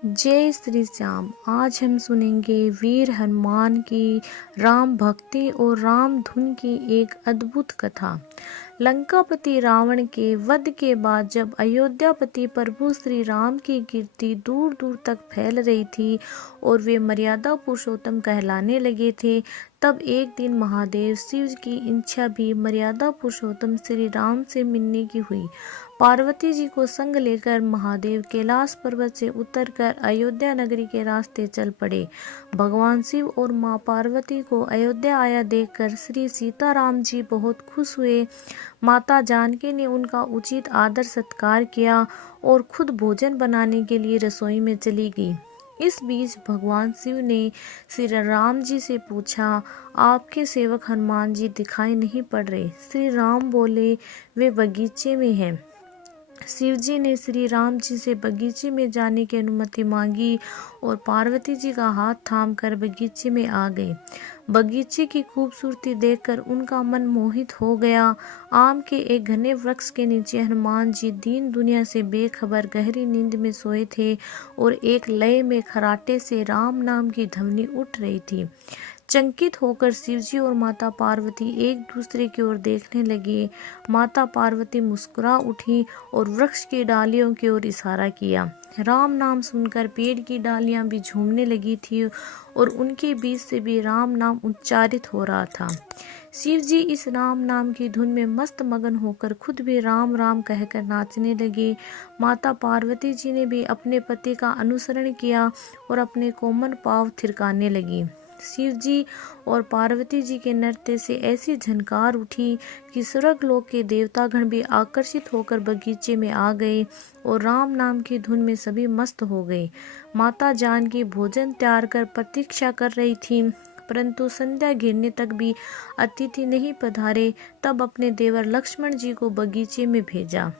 जय श्री श्याम। आज हम सुनेंगे वीर हनुमान की राम भक्ति और राम धुन की एक अद्भुत कथा। लंकापति रावण के वध के बाद जब अयोध्यापति प्रभु श्री राम की कीर्ति दूर दूर तक फैल रही थी और वे मर्यादा पुरुषोत्तम कहलाने लगे थे, तब एक दिन महादेव शिव की इच्छा भी मर्यादा पुरुषोत्तम श्री राम से मिलने की हुई। पार्वती जी को संग लेकर महादेव कैलाश पर्वत से उतरकर अयोध्या नगरी के रास्ते चल पड़े। भगवान शिव और मां पार्वती को अयोध्या आया देखकर श्री सीताराम जी बहुत खुश हुए। माता जानकी ने उनका उचित आदर सत्कार किया और खुद भोजन बनाने के लिए रसोई में चली गई। इस बीच भगवान शिव ने श्री राम जी से पूछा, आपके सेवक हनुमान जी दिखाई नहीं पड़ रहे। श्री राम बोले, वे बगीचे में हैं। शिव जी ने श्री राम जी से बगीचे में जाने की अनुमति मांगी और पार्वती जी का हाथ थामकर बगीचे में आ गए। बगीचे की खूबसूरती देखकर उनका मन मोहित हो गया। आम के एक घने वृक्ष के नीचे हनुमान जी दीन दुनिया से बेखबर गहरी नींद में सोए थे और एक लय में खराटे से राम नाम की ध्वनि उठ रही थी। चकित होकर शिवजी और माता पार्वती एक दूसरे की ओर देखने लगे। माता पार्वती मुस्कुरा उठी और वृक्ष की डालियों की ओर इशारा किया। राम नाम सुनकर पेड़ की डालियां भी झूमने लगी थी और उनके बीच से भी राम नाम उच्चारित हो रहा था। शिव जी इस राम नाम की धुन में मस्त मगन होकर खुद भी राम राम कहकर नाचने लगे। माता पार्वती जी ने भी अपने पति का अनुसरण किया और अपने कोमल पांव थिरकाने लगी। शिव जी और पार्वती जी के नृत्य से ऐसी झनकार उठी कि स्वर्ग लोक के देवतागण भी आकर्षित होकर बगीचे में आ गए और राम नाम की धुन में सभी मस्त हो गए। माता जानकी भोजन तैयार कर प्रतीक्षा कर रही थी, परंतु संध्या गिरने तक भी अतिथि नहीं पधारे। तब अपने देवर लक्ष्मण जी को बगीचे में भेजा।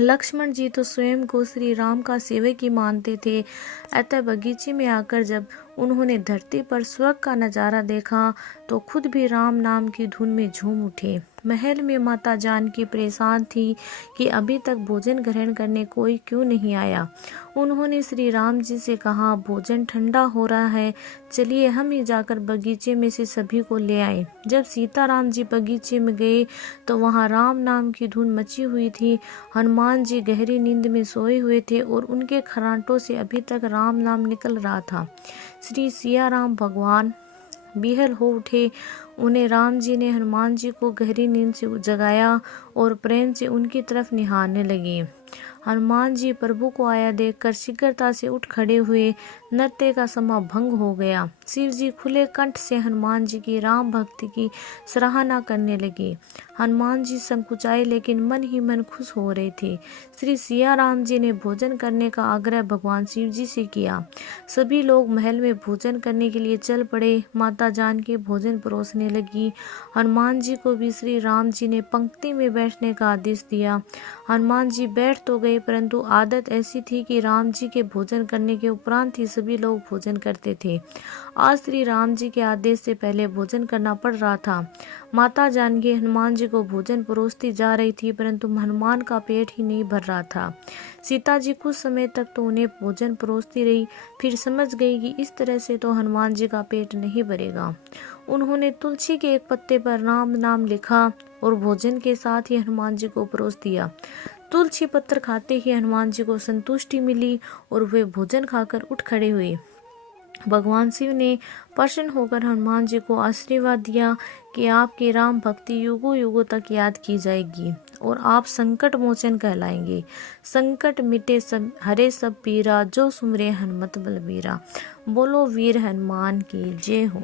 लक्ष्मण जी तो स्वयं को श्री राम का सेवक ही मानते थे, अतः बगीचे में आकर जब उन्होंने धरती पर स्वर्ग का नजारा देखा तो खुद भी राम नाम की धुन में झूम उठे। महल में माता जानकी परेशान थी कि अभी तक भोजन ग्रहण करने कोई क्यों नहीं आया। उन्होंने श्री राम जी से कहा, भोजन ठंडा हो रहा है, चलिए हम ही जाकर बगीचे में से सभी को ले आए। जब सीताराम जी बगीचे में गए तो वहां राम नाम की धुन मची हुई थी। हनुमान जी गहरी नींद में सोए हुए थे और उनके खरांटों से अभी तक राम नाम निकल रहा था। श्री सिया राम भगवान बिहल हो उठे। उन्हें राम जी ने हनुमान जी को गहरी नींद से जगाया और प्रेम से उनकी तरफ निहारने लगे। हनुमान जी प्रभु को आया देखकर शीघ्रता से उठ खड़े हुए। नृत्य का समा भंग हो गया। शिव जी खुले कंठ से हनुमान जी की राम भक्ति की सराहना करने लगे। हनुमान जी संकुचाए लेकिन मन ही मन खुश हो रहे थे। श्री सिया राम जी ने भोजन करने का आग्रह भगवान शिव जी से किया। सभी लोग महल में भोजन करने के लिए चल पड़े। माता जानकी भोजन परोसने लगी। हनुमान जी को भी श्री राम जी ने पंक्ति में बैठने का आदेश दिया। हनुमान जी बैठ तो गए, परंतु आदत ऐसी थी कि राम जी के भोजन करने के उपरांत ही सभी लोग भोजन करते थे। आज श्री राम जी के आदेश से पहले भोजन करना पड़ रहा था। माता जानकी हनुमान जी को भोजन परोसती जा रही थी, परंतु हनुमान का पेट ही नहीं भर रहा था। सीता जी कुछ समय तक तो उन्हें भोजन परोसती रही, फिर समझ गई कि इस तरह से तो हनुमान जी का पेट नहीं भरेगा। उन्होंने तुलसी के एक पत्ते पर राम नाम लिखा और भोजन के साथ ही हनुमान जी को परोस दिया। तुलसी पत्र खाते ही हनुमान जी को संतुष्टि मिली और वे भोजन खाकर उठ खड़े हुए। भगवान शिव ने प्रसन्न होकर हनुमान जी को आशीर्वाद दिया कि आपकी राम भक्ति युगों युगों तक याद की जाएगी और आप संकट मोचन कहलाएंगे। संकट मिटे सब हरे सब पीरा, जो सुमरे हनुमत बलबीरा। बोलो वीर हनुमान की जय हो।